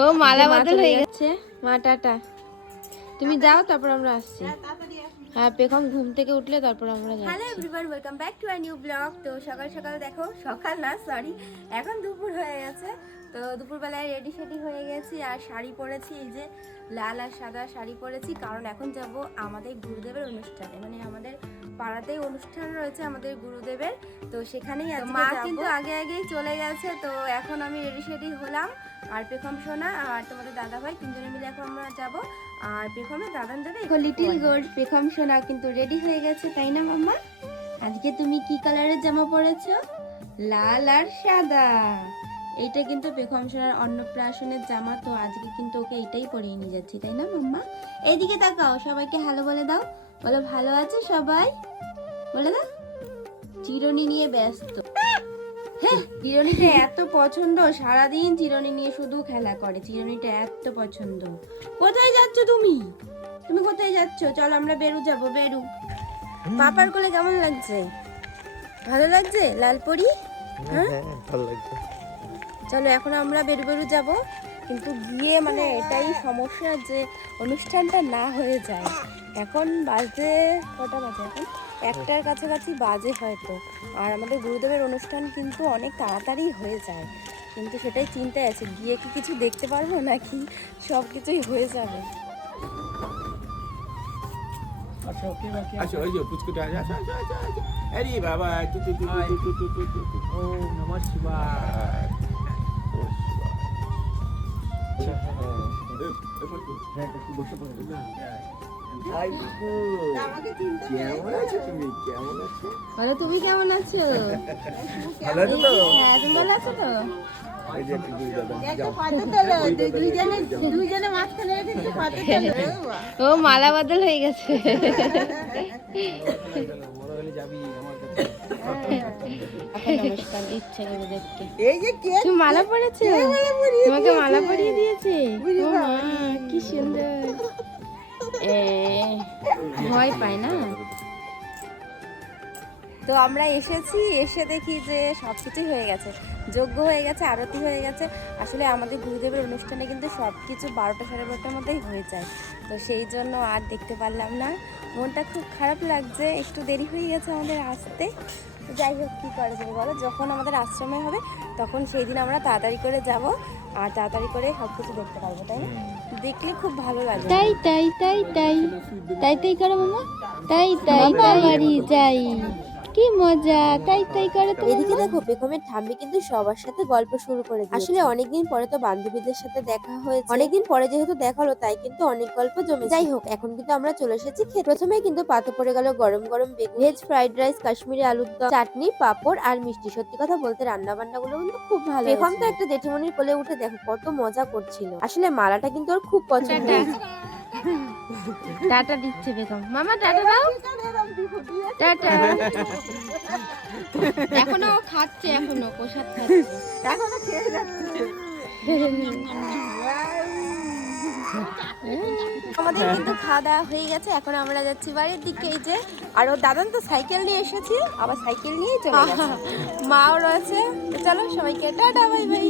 ও মালা বদল হয়ে গেছে। মা টাটা, তুমি যাও, তারপর আমরা আসছি। হ্যাঁ, পেখম ঘুম থেকে উঠলে তারপর আমরা যাচ্ছি। Hello everyone, welcome back to a new blog. তো সকাল সকাল দেখো, সকাল না সরি, এখন দুপুর হয়ে গেছে। তো দুপুরবেলায় রেডি সেডি হয়ে গেছি আর শাড়ি পরেছি, এই যে লাল আর সাদা শাড়ি পরেছি, কারণ এখন যাব আমাদের গুরুদেবের অনুষ্ঠানে। মানে আমাদের পাড়াতেই অনুষ্ঠান রয়েছে আমাদের গুরুদেবের, তো সেখানেই মা কিন্তু আগে আগেই চলে গেছে। তো এখন আমি রেডি সেডি হলাম, আর পেখম সোনা আর তোমাদের দাদা ভাই তিনজনে মিলে এখন আমরা যাবো। আর পেখমের দাদান যাবে। লিটিল গোল্ড পেখম সোনা কিন্তু রেডি হয়ে গেছে, তাই না মাম্মা? আজকে তুমি কি কালারের জামা পরেছো? লাল আর সাদা। এইটা কিন্তু পেখম সোনার অন্নপ্রাশনের জামা, তো আজকে কিন্তু ওকে এটাই পরিয়ে নিয়ে যাচ্ছি, তাই না মাম্মা? এইদিকে তাকাও, সবাইকে হ্যালো বলে দাও। বলো ভালো আছে সবাই, বলে দাও। চিরুনি নিয়ে ব্যস্ত। হ্যাঁ, চিরুনিটা এত পছন্দ, সারাদিন চিরুনি নিয়ে শুধু খেলা করে। চিরুনিটা এত পছন্দ। কোথায় যাচ্ছ তুমি? তুমি কোথায় যাচ্ছ? চলো আমরা বেরু যাবো, বেরু। পাপার কোলে কেমন লাগছে? ভালো লাগছে লালপরি? হ্যাঁ ভালো লাগছে। চলো এখন আমরা বেরু বেরু যাব, কিন্তু গিয়ে মানে এটাই সমস্যা যে অনুষ্ঠানটা না হয়ে যায়। এখন বাজে কটা বাজে? এখন একটার কাছাকাছি বাজে হয়তো। আর আমাদের গুরুদেবের অনুষ্ঠান কিন্তু অনেক তাড়াতাড়ি হয়ে যায়, কিন্তু সেটাই চিন্তায় আছে, গিয়ে কি কিছু দেখতে পারবো নাকি সব কিছুই হয়ে যাবে। আচ্ছা, ওই যে পুচকুটা আছে, আচ্ছা আচ্ছা আচ্ছা আচ্ছা। আরে বাবা, তু তু তু তু তু তু তু তু তু। ওম নমঃ শিবায়। হ্যাঁ, একটু বসে পড়ো না। হাই কুকু, কেমন আছো তুমি? কেমন আছো? বলো তুমি কেমন আছো? ভালো আছো তো? হ্যাঁ, তুমি ভালো আছো তো? এই যে একটু দুই দাদা যাও। দুইজনে মাঝখানে রেখে একটু ফটো তোলো। ও মালা বদল হয়ে গেছে। বড় হলে যাবি আমার কাছে। এখন অনুষ্ঠান ইচ্ছে করে দেখতে। এই যে কে তুমি মালা পরেছো? তোমাকে মালা পরিয়ে দিয়েছে? ও মা, কি সুন্দর। ভয় পায় না? তো আমরা এসেছি, এসে দেখি যে সব কিছুই হয়ে গেছে, যজ্ঞ হয়ে গেছে, আরতি হয়ে গেছে। আসলে আমাদের গুরুদেবের অনুষ্ঠানে কিন্তু সব কিছু 12টা সাড়ে 12টার মধ্যেই হয়ে যায়, তো সেই জন্য আর দেখতে পারলাম না। মনটা খুব খারাপ লাগছে, একটু দেরি হয়ে গেছে আমাদের আসতে। তো যাই হোক, কী করা যাবে বলো, যখন আমাদের আশ্রমে হবে তখন সেই দিন আমরা তাড়াতাড়ি করে যাব, আর তাড়াতাড়ি করে সব কিছু দেখতে পারবো, তাই না? দেখলে খুব ভালো লাগবে। তাই তাই তাই তাই তাই তাই করো মামা, তাই তাই বাড়ি যাই, কি মজা, তাই তাই করে তো। এদিকে দেখো, পেখমের ঠাম্মি কিন্তু সবার সাথে গল্প শুরু করে দিয়েছে। আসলে অনেকদিন পরে তো বান্ধবীদের সাথে দেখা হয়েছে, অনেকদিন পরে যেহেতু দেখা হলো, তাই কিন্তু অনেক গল্প জমে। যাই হোক, এখন কিন্তু আমরা চলে এসেছি খেতে। প্রথমে কিন্তু পাতে পড়ে গেল গরম গরম বেগুন, ভেজ ফ্রাইড রাইস, কাশ্মীরি আলুর দম, চাটনি, পাঁপড় আর মিষ্টি। সত্যি কথা বলতে রান্না বান্না গুলো কিন্তু খুব ভালো। পেখম তো একটা জেঠিমনির কোলে উঠে দেখো কত মজা করছিল। আসলে মালাটা কিন্তু ওর খুব পছন্দ হয়েছে। টাটা দিচ্ছে বেগম। মামা টাটা দাও, টাটা। এখনো খাচ্ছে, এখনো প্রসাদ খাচ্ছে, এখনো খেয়ে যাচ্ছে। আমাদের কিন্তু খাওয়া দাওয়া হয়ে গেছে, এখন আমরা যাচ্ছি বাড়ির দিকে। এই যে, আর ওর দাদান তো সাইকেল নিয়ে এসেছে, আবার সাইকেল নিয়েই চলে গেছে। মাও রয়েছে। তো চলো সবাইকে টাটা, বাই বাই।